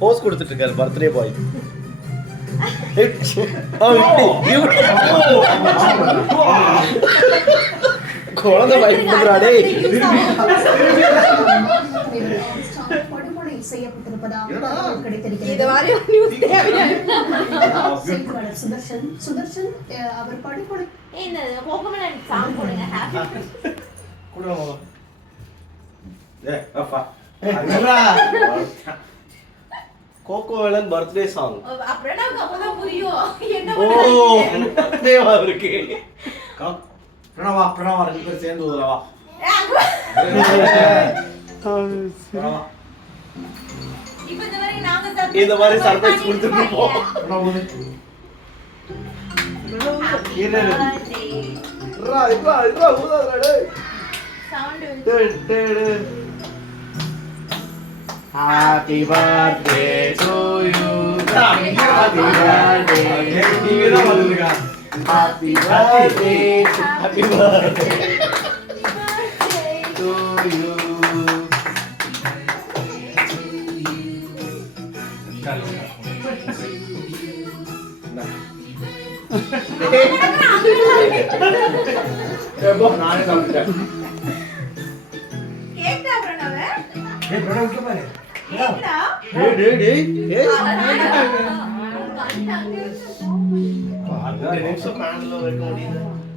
போஸ் கொடுத்துட்டு இருக்காரு birthday boy. குழந்தை பயப்படுறாடே. சுதர்ஷன் அவர் படுகொலை கோகோவேலன் பர்த்டே சாங். அப்புறம் நமக்கு அப்பதான் புரியும் என்ன ஓ பர்த்டேவா இருக்கு. பிரணவா பிரணவா ரெண்டு பேரும் சேர்ந்து ஊதுறவா. இப்ப இந்த மாதிரி நாங்க இந்த மாதிரி சர்ப்ரைஸ் கொடுத்துட்டு இருப்போம். Happy birthday to you. Happy birthday. நீங்க தான் வந்துருங்க. Happy birthday. Happy birthday to you. நானே சாப்பிட்டேன். கேக்குதா பிரணவ? பிரணவ் கிட்ட பாரு. கேக்குதா? டேய்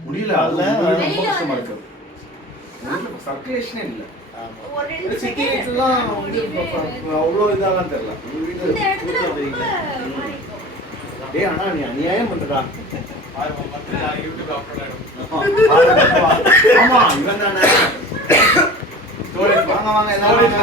முடியல அல்ல. சர்க்குலேஷனே இல்ல. ஒரு ரெண்டு சிட்டி செகண்ட் எல்லாம் அவ்வளோ இதாலாம் தெரியல. இந்த இடத்துல ரொம்ப மாறி. டேய் அண்ணா நீ அநியாயம் பண்றடா. ஆமா இவன் தானே. வாங்க வாங்க எல்லாரும்